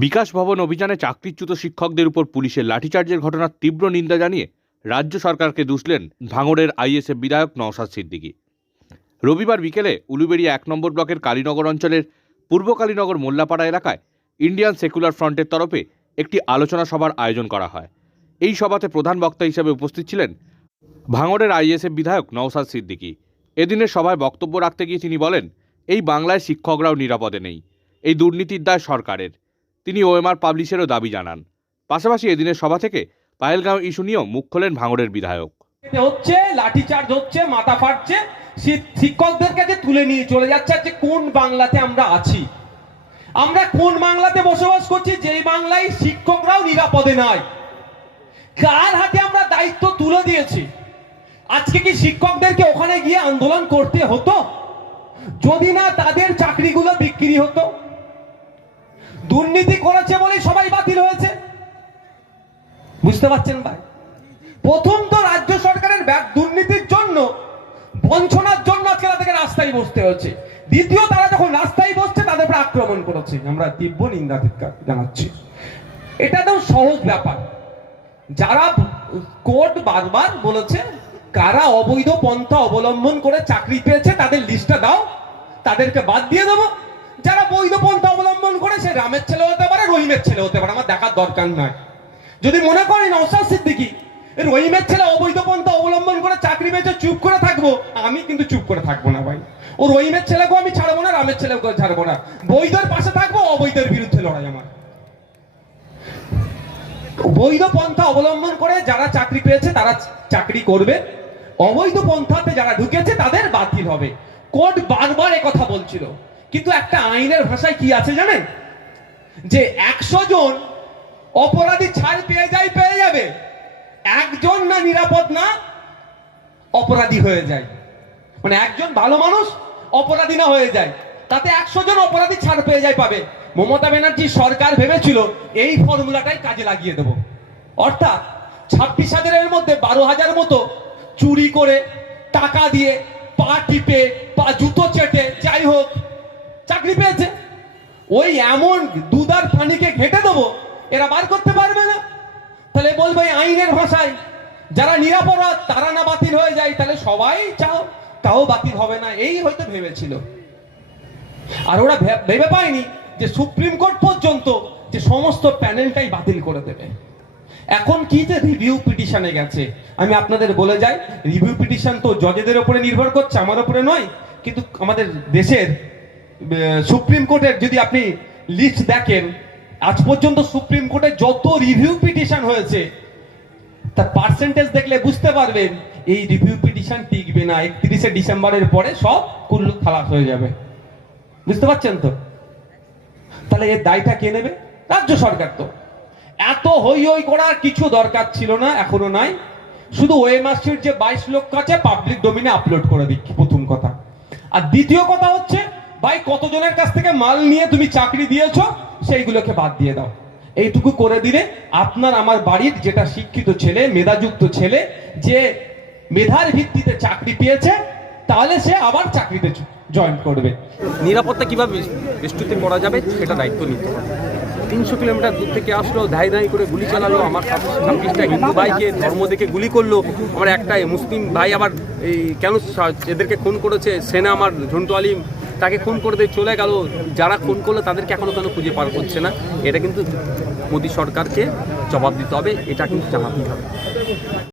বিকাশ ভবন অভিযানে চাকরিচ্যুত শিক্ষকদের উপর পুলিশের লাঠিচার্জের ঘটনার তীব্র নিন্দা জানিয়ে রাজ্য সরকারকে দুষলেন ভাঙড়ের আইএসএফ বিধায়ক নওশাদ সিদ্দিকী। রবিবার বিকেলে উলুবেড়িয়া ১ নম্বর ব্লকের কালীনগর অঞ্চলের পূর্ব কালীনগর মোল্লাপাড়া এলাকায় ইন্ডিয়ান সেকুলার ফ্রন্টের তরফে একটি আলোচনা সভার আয়োজন করা হয়। এই সভাতে প্রধান বক্তা হিসেবে উপস্থিত ছিলেন ভাঙড়ের আইএসএফ বিধায়ক নওশাদ সিদ্দিকী। এদিনের সভায় বক্তব্য রাখতে গিয়ে তিনি বলেন, এই বাংলায় শিক্ষকরাও নিরাপদে নেই, এই দুর্নীতির দায় সরকারের। তিনি ওএমআর পাবলিশেরও দাবি জানান। পাশাপাশি এদিনের সভা থেকে পায়েলগাঁও ইস্যু নিয়েও মুখ খোলেন ভাঙড়ের বিধায়ক। হচ্ছে লাঠিচার্জ হচ্ছে, মাথা ফাটছে, শিক্ষকদেরকে যে তুলে নিয়ে চলে যাচ্ছে। যে কোন বাংলাতে আমরা আছি, আমরা কোন বাংলাতে বসবাস করছি যেই বাংলায় শিক্ষকরাও নিরাপদে নাই? কার হাতে আমরা দায়িত্ব তুলে দিয়েছি? আজকে কি শিক্ষকদেরকে ওখানে গিয়ে আন্দোলন করতে হতো যদি না তাদের চাকরিগুলো বিক্রি হতো? দুর্নীতি করেছে বলে সবাই বাতিল হয়েছে, বুঝতে পারছেন ভাই? প্রথম তো রাজ্য সরকারের দুর্নীতির জন্য, বঞ্চনার জন্য আজকে তাদেরকে রাস্তায় বসতে হচ্ছে। দ্বিতীয়, তারা যখন রাস্তায় বসছে তাদের উপর আক্রমণ করেছে। আমরা তীব্র নিন্দা জানাচ্ছি। এটা তো সহজ ব্যাপার। যারা কোর্ট বারবার বলেছে কারা অবৈধ পন্থা অবলম্বন করে চাকরি পেয়েছে তাদের লিস্টটা দাও, তাদেরকে বাদ দিয়ে দেবো। যারা বৈধ পন্থা অবলম্বন করে, সে রামের ছেলে হতে পারে, রহিমের ছেলে হতে পারে, আমার দেখার দরকার নয়। যদি মনে করেন নওশাদ সিদ্দিকী রহিমের ছেলে অবৈধ পন্থা অবলম্বন করে চাকরি পেয়েছে, চুপ করে থাকবো? আমি কিন্তু চুপ করে থাকবো না ভাই। ও রহিমের ছেলেকেও আমি ছাড়বো না, রামের ছেলেকেও ছাড়বো না। বৈধের পাশে থাকবো, অবৈধের বিরুদ্ধে লড়াই আমার। বৈধ পন্থা অবলম্বন করে যারা চাকরি পেয়েছে তারা চাকরি করবে, অবৈধ পন্থাতে যারা ঢুকেছে তাদের বাতিল হবে। কোর্ট বারবার কথা বলছিল, কিন্তু একটা আইনের ভাষায় কি আছে জানেন? যে ১০০ জন অপরাধী ছাড় পেয়ে যাবে, একজন না নিরাপদ না অপরাধী হয়ে যায়। মানে একজন ভালো মানুষ অপরাধী না হয়ে যায়, তাতে ১০০ জন অপরাধী ছাড় পেয়ে পাবে। মমতা ব্যানার্জি সরকার ভেবেছিল এই ফর্মুলাটাই কাজে লাগিয়ে দেব। অর্থাৎ ২৬,০০০-এর মধ্যে ১২,০০০ মতো চুরি করে, টাকা দিয়ে, পা টিপে, পা জুতো চেটে, যাই হোক চাকরি পেয়েছে। ওই এমন দুধার পানিকে ঘেটে দেবো, এরা বার করতে পারবে না। তাহলে বলবে আইনের ভাষায় যারা নিরাপরাধ তারা না বাতিল হয়ে যায়, তাহলে সবাই চাও তাও বাতিল হবে না, এই হয়তো ভেবেছিল। আর ওরা ভেবে পায়নি যে সুপ্রিম কোর্ট পর্যন্ত যে সমস্ত প্যানেলটাই বাতিল করে দেবে। এখন কি যে রিভিউ পিটিশনে গেছে, আমি আপনাদের বলে যাই, রিভিউ পিটিশন তো জজেদের উপরে নির্ভর করছে, আমার উপরে নয়। কিন্তু আমাদের দেশের সুপ্রিম কোর্টের যদি আপনি লিস্ট দেখেন, আজ পর্যন্ত সুপ্রিম কোর্টে যত রিভিউ পিটিশন হয়েছে তার পার্সেন্টেজ দেখলে বুঝতে পারবেন এই রিভিউ পিটিশন টিকবে না। ৩১শে ডিসেম্বরের পরে সব কুল্লু খালাস হয়ে যাবে, বুঝতে পারছেন তো? তাহলে এর দায়টা কে নেবে? রাজ্য সরকার। তো এত হই হই করার কিছু দরকার ছিল না, এখনো নাই। শুধু ওএমআর শিট যে ২২ লক্ষ আছে পাবলিক ডোমেইনে আপলোড করে দিচ্ছি, প্রথম কথা। আর দ্বিতীয় কথা হচ্ছে, ভাই কতজনের কাছ থেকে মাল নিয়ে তুমি চাকরি দিয়েছো সেইগুলোকে বাদ দিয়ে দাও। এইটুকু করে দিলে আপনার আমার বাড়ির যেটা শিক্ষিত ছেলে, মেধাযুক্ত ছেলে, যে মেধার ভিত্তিতে চাকরি পেয়েছে, তাহলে সে আবার চাকরিতে জয়েন করবে। নিরাপত্তা কিভাবে নিশ্চিত করা যাবে সেটা দায়িত্ব নিতে হবে। ৩০০ কিলোমিটার দূর থেকে আসলো, ধাই ধাই করে গুলি চালালো, আমার ২৬টা হিন্দু ভাইকে ধর্ম দেখে গুলি করলো, আমার একটাই মুসলিম ভাই আবার এই কেন এদেরকে খুন করেছে, সেনা আমার ঝন্টু আলিম তাকে খুন করে দিয়ে চলে গেল। যারা খুন করলো তাদেরকে এখনও কেন খুঁজে পার করছে না? এটা কিন্তু মোদী সরকারকে জবাব দিতে হবে, এটা কিন্তু জানাতেই হবে।